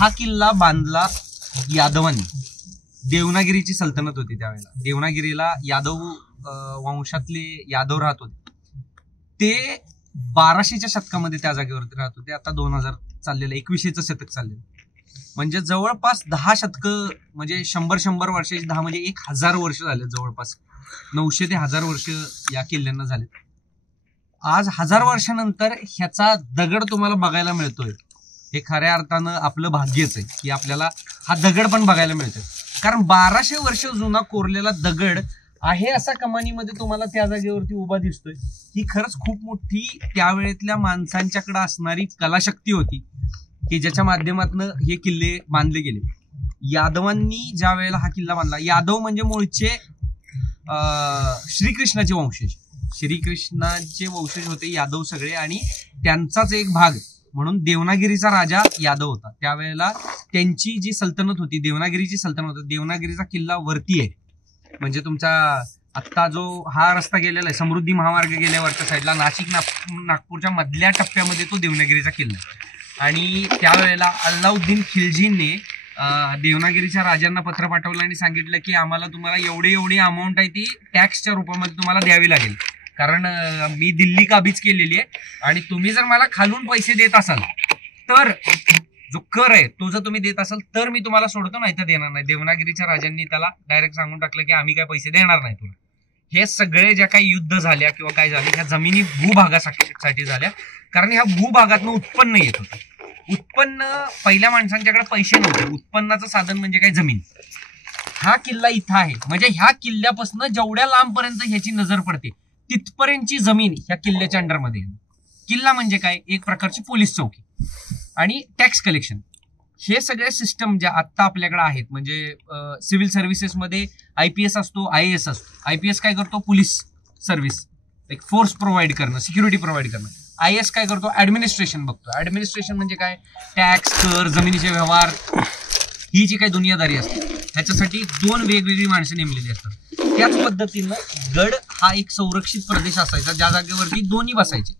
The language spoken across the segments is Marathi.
हा किल्ला बांधला यादवांनी. देवनागिरीची सल्तनत होती त्यावेळेला. देवनागिरीला यादव वंशातले यादव राहत होते. ते 1200च्या शतकामध्ये त्या जागेवरती राहत होते. आता 2000 चाललेलं, 21चं शतक चाललेलं. म्हणजे जवळपास 10 शतकं, म्हणजे 100 वर्षाची 10 म्हणजे 1000 वर्ष झाले. जवळपास 900 ते 1000 वर्ष या किल्ल्यांना झाले. आज 1000 वर्षानंतर ह्याचा दगड तुम्हाला बघायला मिळतोय. हे खऱ्या अर्थानं आपलं भाग्यच आहे की आपल्याला हा दगड पण बघायला मिळतोय. कारण 1200 वर्ष जुना कोरलेला दगड आहे असा कमानीमध्ये तुम्हाला त्या जागेवरती उभा दिसतोय. ही खरंच खूप मोठी त्यावेळेतल्या माणसांच्याकडे असणारी कलाशक्ती होती की ज्याच्या माध्यमातून हे किल्ले बांधले गेले. यादवांनी ज्या वेळेला हा किल्ला बांधला, यादव म्हणजे मूळचे श्रीकृष्णाचे वंशज, श्रीकृष्णाचे वंशज होते यादव सगळे. आणि त्यांचाच एक भाग म्हणून देवनागिरीचा राजा यादव होता. त्यावेळेला त्यांची जी सल्तनत होती, देवनागिरीची सल्तनत होती. देवनागिरीचा किल्ला वरती आहे, म्हणजे तुमचा आत्ता जो हा रस्ता गेलेला आहे, समृद्धी महामार्ग गेल्यावरच्या साईडला, नाशिक नागपूरच्या मधल्या टप्प्यामध्ये तो देवनागिरीचा किल्ला आहे. आणि त्यावेळेला अल्लाउद्दीन खिलजीने देवनागिरीच्या राजांना पत्र पाठवलं आणि सांगितलं की आम्हाला तुम्हाला एवढी अमाऊंट आहे ती टॅक्सच्या रूपामध्ये तुम्हाला द्यावी लागेल, कारण मी दिल्ली काबीज केलेली आहे आणि तुम्ही जर मला खालून पैसे देत असाल तर जो कर आहे तो जर तुम्ही देत असाल तर मी तुम्हाला सोडतो, नाही तर देणार नाही. देवनागिरीच्या राजांनी त्याला डायरेक्ट सांगून टाकलं की आम्ही काय पैसे देणार नाही तुला. हे सगळे ज्या काही युद्ध झाल्या किंवा काय झाले ह्या जमिनी भूभागासाठी झाल्या, कारण ह्या भूभागातनं उत्पन्न येत होतं. उत्पन्न, पहिल्या माणसांच्याकडे पैसे नव्हते, उत्पन्नाचं साधन म्हणजे काय, जमीन. हा किल्ला इथं आहे, म्हणजे ह्या किल्ल्यापासून जेवढ्या लांबपर्यंत ह्याची नजर पडते तिथपर्यंतची जमीन ह्या किल्ल्याच्या अंडरमध्ये. किल्ला म्हणजे काय, एक प्रकारची पोलीस चौकी आणि टॅक्स कलेक्शन. हे सगळे सिस्टम ज्या आत्ता आपल्याकडे आहेत, म्हणजे सिव्हिल सर्व्हिसेसमध्ये IPS असतो, IAS असतो. IPS काय करतो, पोलीस सर्व्हिस, एक फोर्स प्रोव्हाइड करणं, सिक्युरिटी प्रोव्हाइड करणं. IAS काय करतो, ऍडमिनिस्ट्रेशन बघतो. ऍडमिनिस्ट्रेशन म्हणजे काय, टॅक्स, कर, जमिनीचे व्यवहार, ही जी काही दुनियादारी असते ह्याच्यासाठी 2 वेगवेगळी माणसं नेमलेली असतात. त्याच पद्धतीनं गड हा एक संरक्षित प्रदेश असायचा ज्या जागेवरती दोन्ही बसायचे.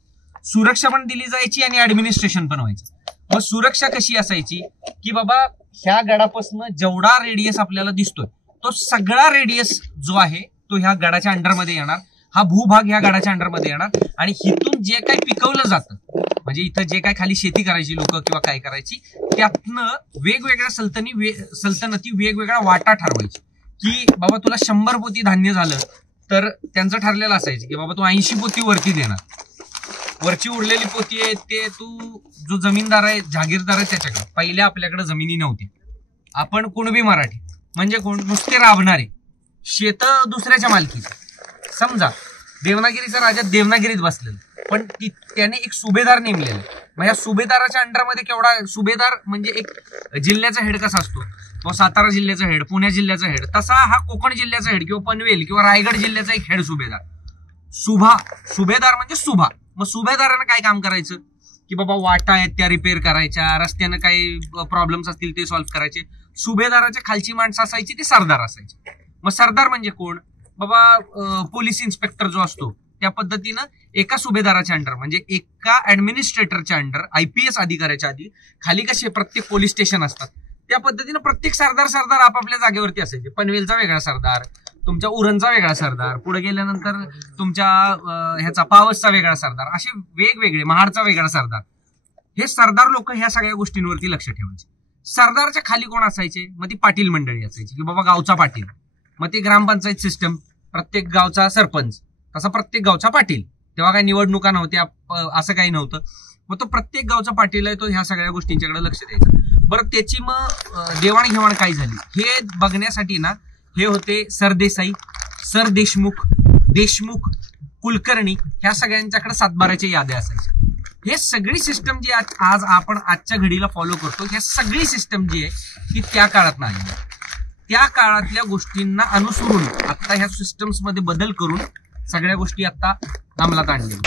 सुरक्षा पण दिली जायची आणि ऍडमिनिस्ट्रेशन पण व्हायचं. मग सुरक्षा कशी असायची की बाबा ह्या गडापासून जेवढा रेडियस आपल्याला दिसतोय तो सगळा रेडियस जो आहे तो ह्या गडाच्या अंडरमध्ये येणार. हा भूभाग ह्या गडाच्या अंडरमध्ये येणार आणि इथून जे काही पिकवलं जातं, म्हणजे इथं जे काही खाली शेती करायची लोक किंवा काय करायची, त्यातनं वेगवेगळ्या सल्तनती वेगवेगळा वाटा ठरवायची की बाबा तुला 100 पोती धान्य झालं तर त्यांचं ठरलेलं असायचं की बाबा तू 80 पोती वरती देणार. वरची उरलेली पोती आहे ते तू जो जमीनदार आहे, जहागीरदार आहे त्याच्याकडे. पहिल्या आपल्याकडे जमिनी नव्हत्या. आपण कुणबी मराठी म्हणजे कोण, नुसते राबणारे, शेत दुसऱ्याच्या मालकीचे. समजा देवनागिरीचा राजा देवनागिरीत बसलेला, पण त्याने एक सुभेदार नेमलेला. मग या सुभेदाराच्या अंडरमध्ये केवढा, सुभेदार म्हणजे एक जिल्ह्याचा हेड कसा असतो, तो सातारा जिल्ह्याचा हेड, पुणे जिल्ह्याचा हेड, तसा हा कोकण जिल्ह्याचा हेड किंवा पनवेल किंवा रायगड जिल्ह्याचा एक हेड सुभेदार. सुभेदार म्हणजे सुभा. मग सुभेदारानं काय काम करायचं की बाबा वाटा आहेत त्या रिपेअर करायच्या, रस्त्यानं काही प्रॉब्लेम्स असतील ते सॉल्व्ह करायचे. सुभेदाराच्या खालची माणसं असायची ते सरदार असायचे. मग सरदार म्हणजे कोण, बाबा पोलीस इन्स्पेक्टर जो असतो त्या पद्धतीनं एका सुभेदाराच्या अंडर, म्हणजे एका ऍडमिनिस्ट्रेटरच्या अंडर, IPS अधिकाऱ्याच्या आधी खाली कसे प्रत्येक पोलीस स्टेशन असतात त्या पद्धतीनं प्रत्येक सरदार आपापल्या जागेवरती असायचे. पनवेलचा वेगळा सरदार, तुमच्या उरणचा वेगळा सरदार, पुढे गेल्यानंतर तुमच्या ह्याचा पावसचा वेगळा सरदार, असे वेगवेगळे, महाडचा वेगळा सरदार. हे सरदार लोक ह्या सगळ्या गोष्टींवरती लक्ष ठेवायचे. सरदारच्या खाली कोण असायचे, मग ती पाटील मंडळी असायची की बाबा गावचा पाटील. मग ते ग्रामपंचायत सिस्टम, प्रत्येक गावचा सरपंच, तसा प्रत्येक गावचा पाटील. तेव्हा काही निवडणुका नव्हत्या, असं काही नव्हतं. मग तो प्रत्येक गावचा पाटील आहे, तो ह्या सगळ्या गोष्टींच्याकडे लक्ष द्यायचा. बरं, त्याची मग देवाणघेवाण काय झाली हे बघण्यासाठी ना हे होते सरदेसाई, सरदेशमुख, देशमुख, कुलकर्णी, ह्या सगळ्यांच्याकडे 7/12च्या याद्या असायच्या. हे सगळी सिस्टम जी आज आपण आजच्या घडीला फॉलो करतो, ह्या सगळी सिस्टम जी आहे ती त्या काळात नाही. त्या काळातल्या गोष्टींना अनुसरून आता ह्या सिस्टम्स मध्ये बदल करून सगळ्या गोष्टी आता अंमलात आणल्या.